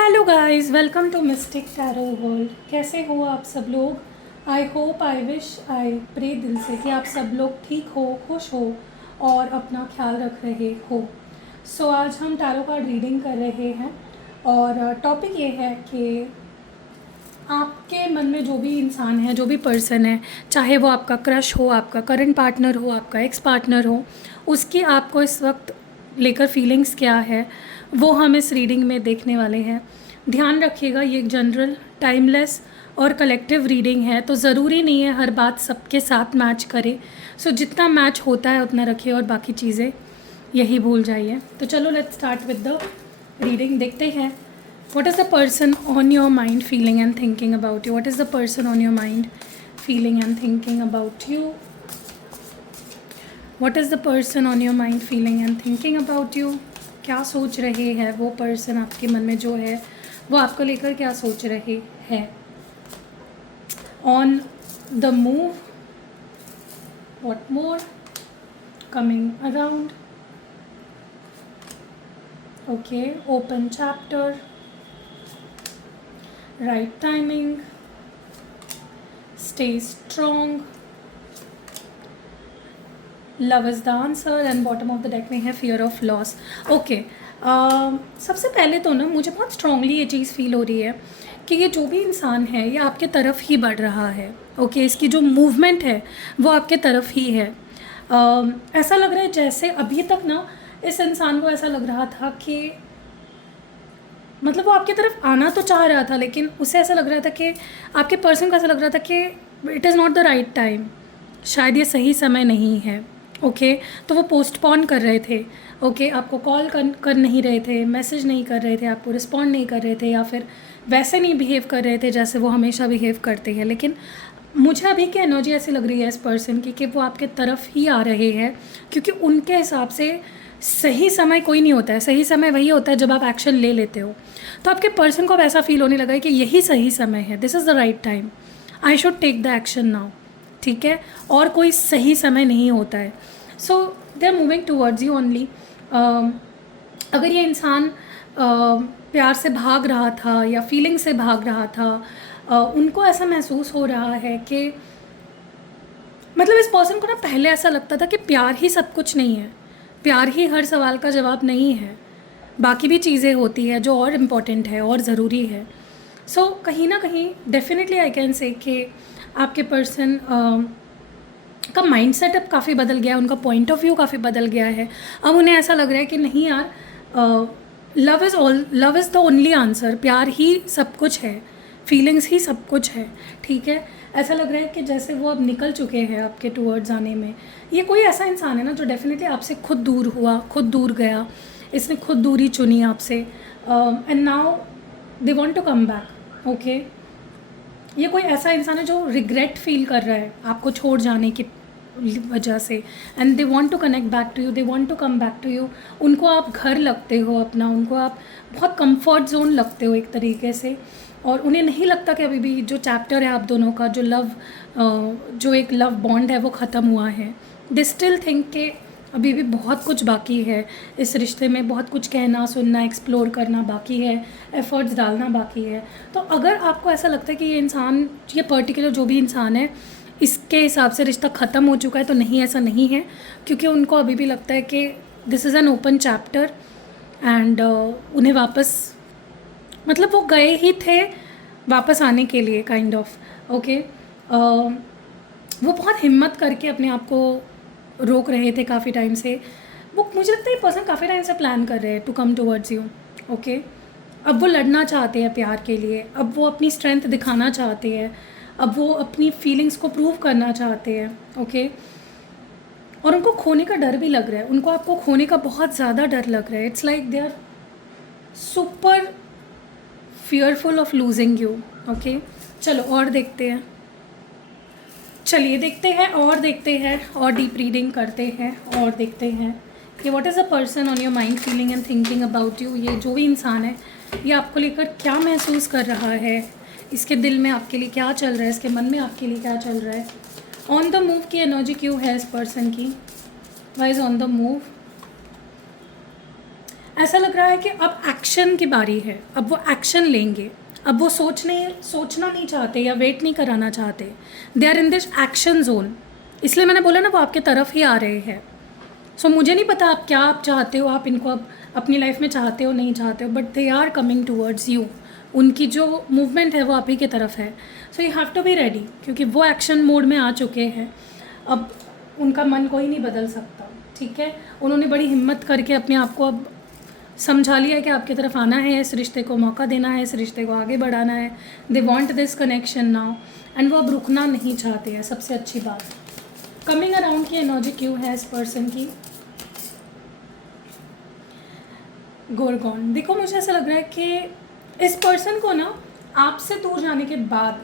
Hello guys, welcome to mystic tarot world. कैसे हो आप सब लोग? I hope, I wish, I pray दिल से कि आप सब लोग ठीक हो, खुश हो और अपना ख्याल रख रहे हो। आज हम टैरो कार्ड रीडिंग कर रहे हैं और टॉपिक ये है कि आपके मन में जो भी इंसान है, जो भी पर्सन है, चाहे वो आपका क्रश हो, आपका करंट पार्टनर हो, आपका एक्स पार्टनर हो, उसकी आपको इस वक्त लेकर फीलिंग्स क्या है वो हम इस रीडिंग में देखने वाले हैं। ध्यान रखिएगा, ये एक जनरल, टाइमलेस और कलेक्टिव रीडिंग है, तो ज़रूरी नहीं है हर बात सबके साथ मैच करे। जितना मैच होता है उतना रखिए और बाकी चीज़ें यही भूल जाइए। तो चलो let's start with the reading. देखते हैं what is the person on your mind feeling and thinking about you. What is the person on your mind feeling and thinking about you? What is the person on your mind feeling and thinking about you? क्या सोच रहे हैं वो person आपके मन में जो है वो आपको लेकर क्या सोच रहे हैं? On the move, what more? Coming around. Okay, open chapter. Right timing. Stay strong. Love is the answer and bottom of the deck में है फियर ऑफ लॉस। ओके, सबसे पहले तो ना मुझे बहुत स्ट्रांगली ये चीज़ फील हो रही है कि ये जो भी इंसान है ये आपके तरफ ही बढ़ रहा है। ओके, इसकी जो मूवमेंट है वो आपके तरफ ही है। ऐसा लग रहा है जैसे अभी तक ना इस इंसान को ऐसा लग रहा था कि मतलब वो आपकी तरफ आना तो चाह रहा था, लेकिन उसे ऐसा लग रहा था कि आपके पर्सन को ऐसा लग रहा था कि it is not the right time, शायद ये सही समय नहीं है। ओके, तो वो पोस्टपोन कर रहे थे। ओके, आपको कॉल कर नहीं रहे थे, मैसेज नहीं कर रहे थे, आपको रिस्पॉन्ड नहीं कर रहे थे, या फिर वैसे नहीं बिहेव कर रहे थे जैसे वो हमेशा बिहेव करते हैं। लेकिन मुझे अभी की एनर्जी ऐसी लग रही है इस पर्सन की कि वो आपके तरफ ही आ रहे हैं, क्योंकि उनके हिसाब से सही समय कोई नहीं होता है। सही समय वही होता है जब आप एक्शन ले लेते हो। तो आपके पर्सन को अब ऐसा फील होने लगा है कि यही सही समय है, this is the right time, I should take the action now. ठीक है, और कोई सही समय नहीं होता है। So they are moving towards you only. अगर ये इंसान प्यार से भाग रहा था या फीलिंग से भाग रहा था, उनको ऐसा महसूस हो रहा है कि मतलब इस पर्सन को ना पहले ऐसा लगता था कि प्यार ही सब कुछ नहीं है, प्यार ही हर सवाल का जवाब नहीं है, बाकी भी चीज़ें होती है जो और इम्पॉर्टेंट है और ज़रूरी है। कहीं ना कहीं डेफिनेटली आई कैन से कि आपके पर्सन का माइंड सेट अब काफ़ी बदल गया है, उनका पॉइंट ऑफ व्यू काफ़ी बदल गया है। अब उन्हें ऐसा लग रहा है कि नहीं यार, love is the only answer, प्यार ही सब कुछ है, फीलिंग्स ही सब कुछ है। ठीक है, ऐसा लग रहा है कि जैसे वो अब निकल चुके हैं आपके टूवर्ड्स आने में। ये कोई ऐसा इंसान है ना जो डेफिनेटली आपसे खुद दूर हुआ, खुद दूर गया, इसने खुद दूरी चुनी आपसे, and now they want to come back. Okay, ये कोई ऐसा इंसान है जो रिग्रेट फील कर रहा है आपको छोड़ जाने की वजह से, and they want to connect back to you, they want to come back to you. उनको आप घर लगते हो अपना, उनको आप बहुत कंफर्ट जोन लगते हो एक तरीके से, और उन्हें नहीं लगता कि अभी भी जो चैप्टर है आप दोनों का, जो एक लव बॉन्ड है वो ख़त्म हुआ है। दे स्टिल थिंक के अभी भी बहुत कुछ बाकी है इस रिश्ते में, बहुत कुछ कहना, सुनना, एक्सप्लोर करना बाकी है, एफ़र्ट्स डालना बाकी है। तो अगर आपको ऐसा लगता है कि ये इंसान, ये पर्टिकुलर जो भी इंसान है, इसके हिसाब से रिश्ता ख़त्म हो चुका है, तो नहीं, ऐसा नहीं है, क्योंकि उनको अभी भी लगता है कि this is an open chapter and उन्हें वापस, मतलब वो गए ही थे वापस आने के लिए काइंड ऑफ। ओके, वो बहुत हिम्मत करके अपने आप को रोक रहे थे काफ़ी टाइम से। वो, मुझे लगता है ये पर्सन काफ़ी टाइम से प्लान कर रहे हैं to come towards you. Okay, अब वो लड़ना चाहते हैं प्यार के लिए, अब वो अपनी स्ट्रेंथ दिखाना चाहते हैं, अब वो अपनी फीलिंग्स को प्रूव करना चाहते हैं। ओके, और उनको खोने का डर भी लग रहा है, उनको आपको खोने का बहुत ज़्यादा डर लग रहा है। It's like they are super fearful of losing you. Okay, चलो और देखते हैं, चलिए देखते हैं और डीप रीडिंग करते हैं और देखते हैं कि what is the person on your mind feeling and thinking about you. ये जो भी इंसान है ये आपको लेकर क्या महसूस कर रहा है, इसके दिल में आपके लिए क्या चल रहा है, इसके मन में आपके लिए क्या चल रहा है। ऑन द मूव की एनर्जी क्यों है इस पर्सन की? Why is on the move? ऐसा लग रहा है कि अब एक्शन की बारी है, अब वो एक्शन लेंगे, अब वो सोचना नहीं चाहते या वेट नहीं कराना चाहते, they are in this action zone. इसलिए मैंने बोला ना वो आपके तरफ ही आ रहे हैं। सो मुझे नहीं पता आप क्या आप चाहते हो, आप इनको अब अपनी लाइफ में चाहते हो नहीं चाहते हो, but they are coming towards you. उनकी जो मूवमेंट है वो आप ही की तरफ है। So you have to be ready, क्योंकि वो एक्शन मोड में आ चुके हैं। अब उनका मन कोई नहीं बदल सकता, ठीक है। उन्होंने बड़ी हिम्मत करके अपने आप को अब समझा लिया है कि आपकी तरफ आना है, इस रिश्ते को मौका देना है, इस रिश्ते को आगे बढ़ाना है। They want this connection now, and वो अब रुकना नहीं चाहते हैं। सबसे अच्छी बात, कमिंग अराउंड की एनर्जी क्यों है इस पर्सन की? गोरगॉन। देखो मुझे ऐसा लग रहा है कि इस पर्सन को ना आपसे दूर जाने के बाद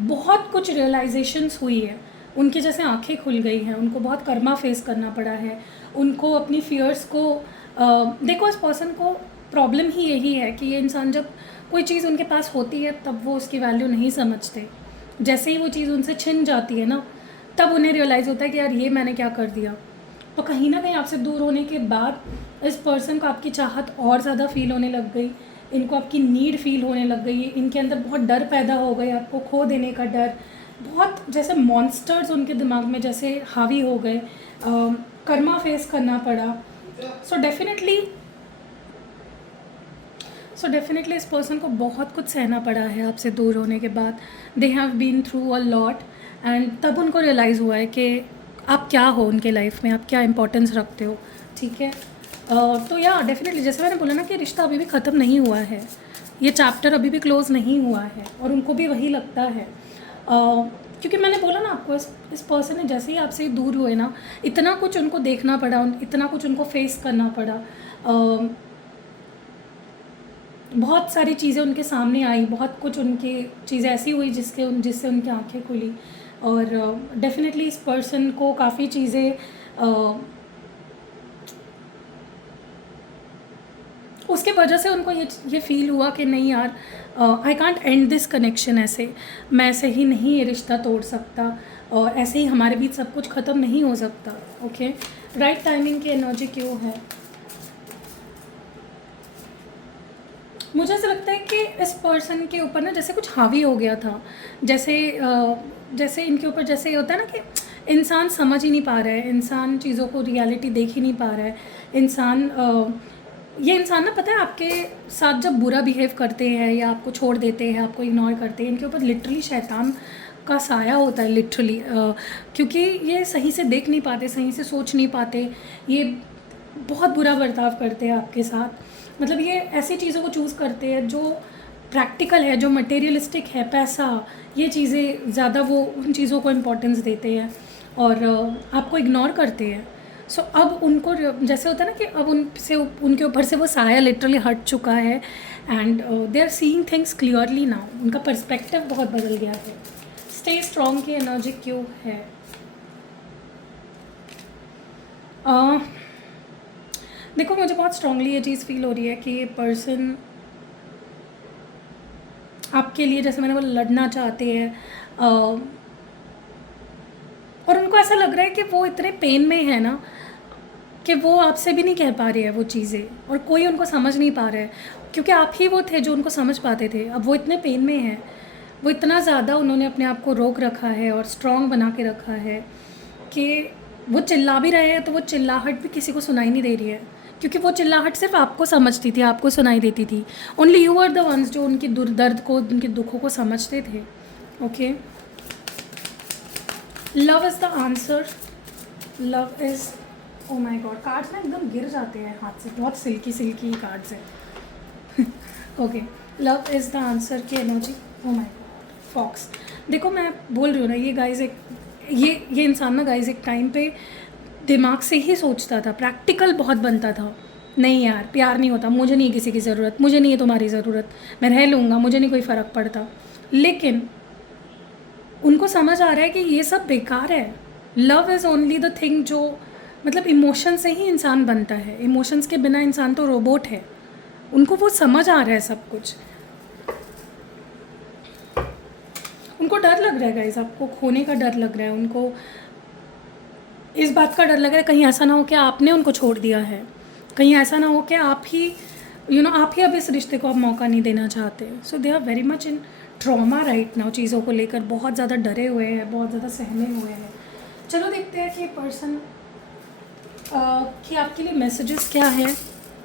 बहुत कुछ रियलाइजेशंस हुई है। उनकी जैसे आंखें खुल गई हैं, उनको बहुत कर्मा फेस करना पड़ा है, उनको अपनी फियर्स को देखो इस पर्सन को प्रॉब्लम ही यही है कि ये इंसान जब कोई चीज़ उनके पास होती है तब वो उसकी वैल्यू नहीं समझते। जैसे ही वो चीज़ उनसे छिन जाती है ना, तब उन्हें रियलाइज़ होता है कि यार ये मैंने क्या कर दिया। तो कहीं ना कहीं आपसे दूर होने के बाद इस पर्सन को आपकी चाहत और ज़्यादा फील होने लग गई, इनको आपकी नीड फील होने लग गई, इनके अंदर बहुत डर पैदा हो गई, आपको खो देने का डर। बहुत जैसे मॉन्स्टर्स उनके दिमाग में जैसे हावी हो गए, कर्मा फेस करना पड़ा। सो डेफिनेटली इस पर्सन को बहुत कुछ सहना पड़ा है आपसे दूर होने के बाद। They have been through a lot, and तब उनको रियलाइज़ हुआ है कि आप क्या हो उनके लाइफ में, आप क्या इंपॉर्टेंस रखते हो, ठीक है। तो या डेफिनेटली जैसे मैंने बोला ना कि रिश्ता अभी भी ख़त्म नहीं हुआ है, ये चैप्टर अभी भी क्लोज़ नहीं हुआ है, और उनको भी वही लगता है। क्योंकि मैंने बोला ना आपको, इस पर्सन ने जैसे ही आपसे दूर हुए ना, इतना कुछ उनको देखना पड़ा, इतना कुछ उनको फेस करना पड़ा। बहुत सारी चीज़ें उनके सामने आई, बहुत कुछ उनकी चीज़ें ऐसी हुई जिससे उनकी आंखें खुली। और डेफिनेटली इस पर्सन को काफ़ी चीज़ें उसके वजह से उनको ये फील हुआ कि नहीं यार, I can't and this connection, ऐसे मैं ऐसे ही नहीं ये रिश्ता तोड़ सकता, और ऐसे ही हमारे बीच सब कुछ ख़त्म नहीं हो सकता। ओके, राइट टाइमिंग की एनर्जी क्यों है? मुझे ऐसा लगता है कि इस पर्सन के ऊपर ना जैसे कुछ हावी हो गया था, जैसे इनके ऊपर जैसे ये होता है ना कि इंसान समझ ही नहीं पा रहा है, इंसान चीज़ों को रियलिटी देख ही नहीं पा रहा है, ये इंसान ना पता है आपके साथ जब बुरा बिहेव करते हैं या आपको छोड़ देते हैं, आपको इग्नोर करते हैं, इनके ऊपर लिटरली शैतान का साया होता है लिटरली, क्योंकि ये सही से देख नहीं पाते, सही से सोच नहीं पाते, ये बहुत बुरा बर्ताव करते हैं आपके साथ। मतलब ये ऐसी चीज़ों को चूज़ करते हैं जो प्रैक्टिकल है, जो मटेरियलिस्टिक है, पैसा, ये चीज़ें ज़्यादा वो उन चीज़ों को इम्पोर्टेंस देते हैं और आपको इग्नोर करते हैं। सो अब उनको जैसे होता है ना कि अब उनके ऊपर से वो साया लिटरली हट चुका है, and they are seeing things clearly now, उनका पर्सपेक्टिव बहुत बदल गया है। स्टे स्ट्रॉन्ग की एनर्जी क्यों है? देखो मुझे बहुत स्ट्रांगली ये चीज़ फील हो रही है कि ये पर्सन आपके लिए, जैसे मैंने बोला, लड़ना चाहते हैं, और उनको ऐसा लग रहा है कि वो इतने पेन में है ना कि वो आपसे भी नहीं कह पा रहे हैं वो चीज़ें, और कोई उनको समझ नहीं पा रहा है, क्योंकि आप ही वो थे जो उनको समझ पाते थे। अब वो इतने पेन में हैं, वो इतना ज़्यादा उन्होंने अपने आप को रोक रखा है और स्ट्रॉन्ग बना के रखा है कि वो चिल्ला भी रहे हैं तो वो चिल्लाहट भी किसी को सुनाई नहीं दे रही है, क्योंकि वो चिल्लाहट सिर्फ आपको समझती थी, आपको सुनाई देती थी। Only you are the ones जो उनकी दर्द को, उनके दुखों को समझते थे। Okay, love is the answer, love is, oh my god, cards ना एकदम गिर जाते हैं हाथ से, बहुत सिल्की कार्ड्स हैं। Okay, love is the answer की energy, oh my god, fox. देखो मैं बोल रही हूँ ना, ये गाइज ये इंसान ना गाइज एक टाइम पे दिमाग से ही सोचता था, प्रैक्टिकल बहुत बनता था। नहीं यार, प्यार नहीं होता, मुझे नहीं किसी की ज़रूरत, मुझे नहीं है तुम्हारी ज़रूरत, मैं रह लूँगा, मुझे नहीं कोई फ़र्क पड़ता। लेकिन उनको समझ आ रहा है कि ये सब बेकार है। Love is only the thing जो, मतलब इमोशन से ही इंसान बनता है, इमोशंस के बिना इंसान तो रोबोट है। उनको वो समझ आ रहा है सब कुछ। उनको डर लग रहा है गाइस, आपको खोने का डर लग रहा है, उनको इस बात का डर लग रहा है कहीं ऐसा ना हो कि आपने उनको छोड़ दिया है, कहीं ऐसा ना हो कि आप ही आप ही अब इस रिश्ते को अब मौका नहीं देना चाहते। So they are very much in trauma right now, चीज़ों को लेकर बहुत ज़्यादा डरे हुए हैं, बहुत ज़्यादा सहमे हुए हैं। चलो देखते हैं कि पर्सन कि आपके लिए मैसेजेस क्या है,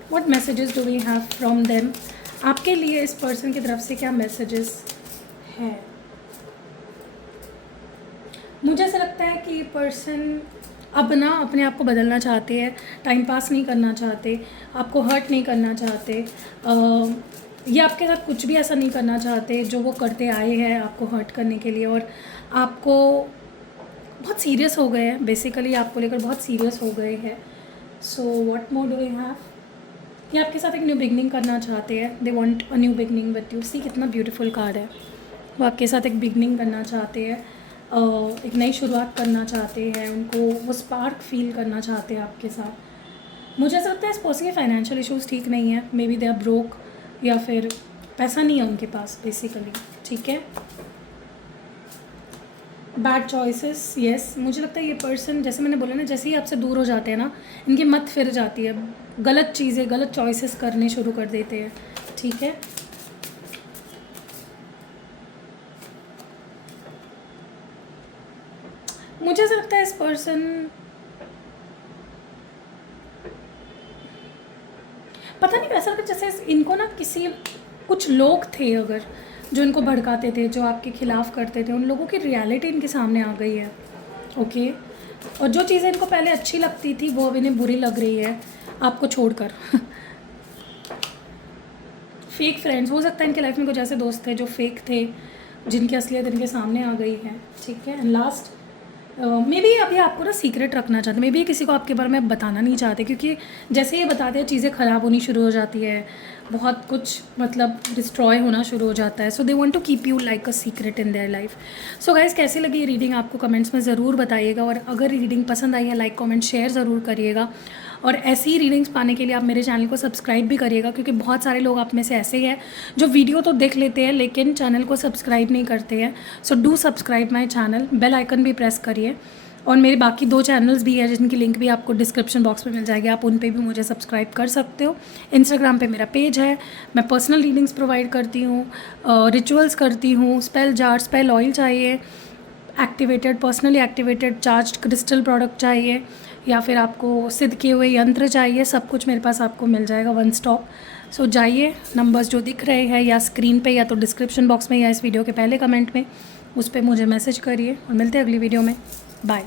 what messages do we have from them. आपके लिए इस पर्सन की तरफ से क्या मैसेजेस है। मुझे ऐसा लगता है कि ये पर्सन अब ना अपने आप को बदलना चाहते हैं, टाइम पास नहीं करना चाहते, आपको हर्ट नहीं करना चाहते, ये आपके साथ कुछ भी ऐसा नहीं करना चाहते जो वो करते आए हैं आपको हर्ट करने के लिए, और आपको बहुत सीरियस हो गए हैं, बेसिकली आपको लेकर बहुत सीरियस हो गए हैं। So what more do we have. ये आपके साथ एक न्यू बिगनिंग करना चाहते हैं, they want a new beginning with you. See कितना ब्यूटीफुल कार्ड है। वो आपके साथ एक बिगनिंग करना चाहते हैं, एक नई शुरुआत करना चाहते हैं, उनको वो स्पार्क फील करना चाहते हैं आपके साथ। मुझे ऐसा लगता है इस पर्सन के फाइनेंशियल इश्यूज़ ठीक नहीं है, maybe they are broke, या फिर पैसा नहीं है उनके पास बेसिकली, ठीक है। बैड चॉइसेस, येस, मुझे लगता है ये पर्सन, जैसे मैंने बोला ना, जैसे ही आपसे दूर हो जाते हैं ना, इनकी मत फिर जाती है, गलत चीज़ें, गलत चॉइसेस करने शुरू कर देते हैं, ठीक है। मुझे ऐसा लगता है इस पर्सन, पता नहीं, ऐसा लगता है जैसे इनको ना किसी, कुछ लोग थे अगर जो इनको भड़काते थे, जो आपके खिलाफ करते थे, उन लोगों की रियलिटी इनके सामने आ गई है, ओके। और जो चीज़ें इनको पहले अच्छी लगती थी वो अब इन्हें बुरी लग रही है आपको छोड़कर। फेक फ्रेंड्स, हो सकता है इनके लाइफ में कुछ ऐसे दोस्त थे जो फेक थे, जिनकी असलियत इनके सामने आ गई है, ठीक है। एंड लास्ट, मे बी अभी आपको ना सीक्रेट रखना चाहते, मे बी किसी को आपके बारे में बताना नहीं चाहते, क्योंकि जैसे ये बताते हैं चीज़ें ख़राब होनी शुरू हो जाती है, बहुत कुछ मतलब डिस्ट्रॉय होना शुरू हो जाता है। So they want to keep you like a secret in their life. So guys, कैसी लगी ये रीडिंग आपको कमेंट्स में ज़रूर बताइएगा, और अगर रीडिंग पसंद आई है लाइक कमेंट शेयर ज़रूर करिएगा, और ऐसी ही रीडिंग्स पाने के लिए आप मेरे चैनल को सब्सक्राइब भी करिएगा, क्योंकि बहुत सारे लोग आप में से ऐसे हैं जो वीडियो तो देख लेते हैं लेकिन चैनल को सब्सक्राइब नहीं करते हैं। So do subscribe my channel, bell icon भी प्रेस करिए, और मेरे बाकी 2 चैनल्स भी हैं जिनकी लिंक भी आपको डिस्क्रिप्शन बॉक्स में मिल जाएगी, आप उन पे भी मुझे सब्सक्राइब कर सकते हो। इंस्टाग्राम पे मेरा पेज है, मैं पर्सनल रीडिंग्स प्रोवाइड करती हूँ, रिचुअल्स करती हूँ, स्पेल जार, स्पेल ऑयल चाहिए, activated, personally activated charged crystal product चाहिए, या फिर आपको सिद्ध किए हुए यंत्र चाहिए, सब कुछ मेरे पास आपको मिल जाएगा, वन स्टॉप। सो जाइए, नंबर्स जो दिख रहे हैं या स्क्रीन पे, या तो डिस्क्रिप्शन बॉक्स में, या इस वीडियो के पहले कमेंट में, उस पर मुझे मैसेज करिए, और मिलते हैं अगली वीडियो में। बाय।